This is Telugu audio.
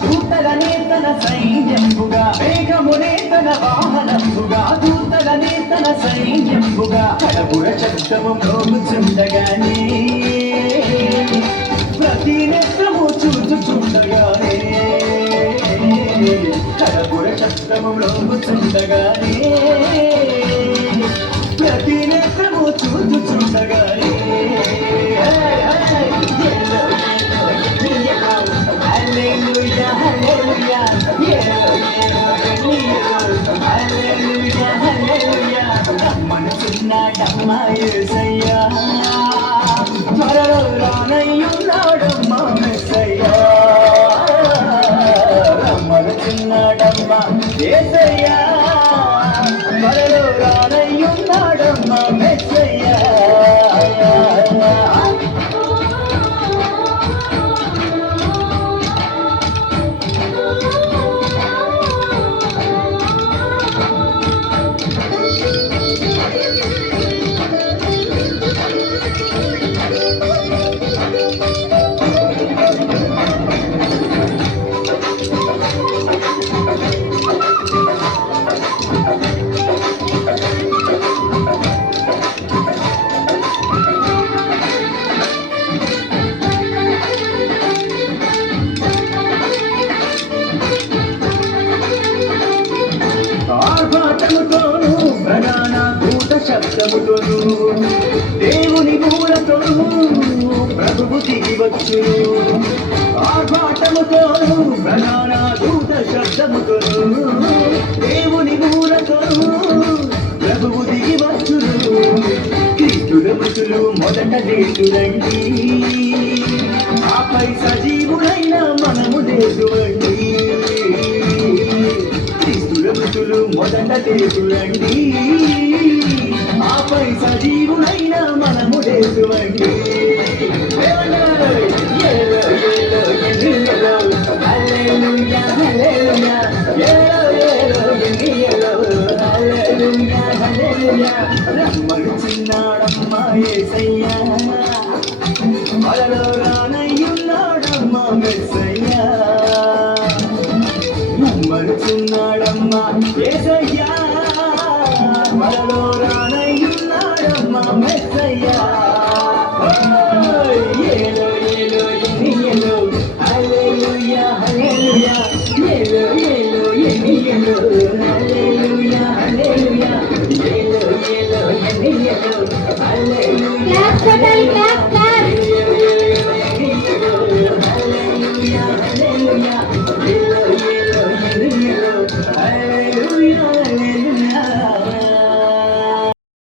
దూతలనే తన సైన్యంబుగా వేగమునే తన వాహనంబుగా దూతలనే తన సైన్యంబుగా కడబుర శబ్దము మ్రోగుచుండగానే ప్రతి నేత్రము చూచుచుండగానే కడబుర శబ్దము మ్రోగుచుండగానే ప్రతి నేత్రము చూచుచుండగానే Hallelujah, hallelujah, hallelujah, hallelujah. మనసున్నాడమ్మా యేసయ్యా త్వరలో రానయ్యున్నాడమ్మా మెస్సయ్యా మనసున్నాడమ్మా యేసయ్యా త్వరలో రానయ్యున్నాడమ్మా మెస్సయ్యా శబ్దముతోను దేవుని మూలతోను ప్రభువు దిగివచ్చును ఆర్భాటముతోను ప్రధాన దూత శబ్దముతోను దేవుని మూలతోను ప్రభువు దిగివచ్చును క్రీస్తుల మృతులు మొదట లేచురండి ఆపై సజీవులైన మనము లేచురండి క్రీస్తుల మృతులు మొదట లేచురండి ఆపై సజీవులైన మనము లేచువండి రమ్మడుచున్నాడమ్మా యేసయ్యా అలలో రానయ్యున్నాడమ్మా మెస్సయ్యా రమ్మడుచున్నాడమ్మా యేసయ్యా అలలో రానయ్యున్నాడమ్మా మెస్సయ్యా ఏలో ఏలో ఎన్నియలో హల్లెలూయా హల్లెలూయా ఏలో ఏలో ఎన్నియలో హల్లెలూయా హల్లెలూయా ఏలో ఏలో ఎన్నియలో హల్లెలూయా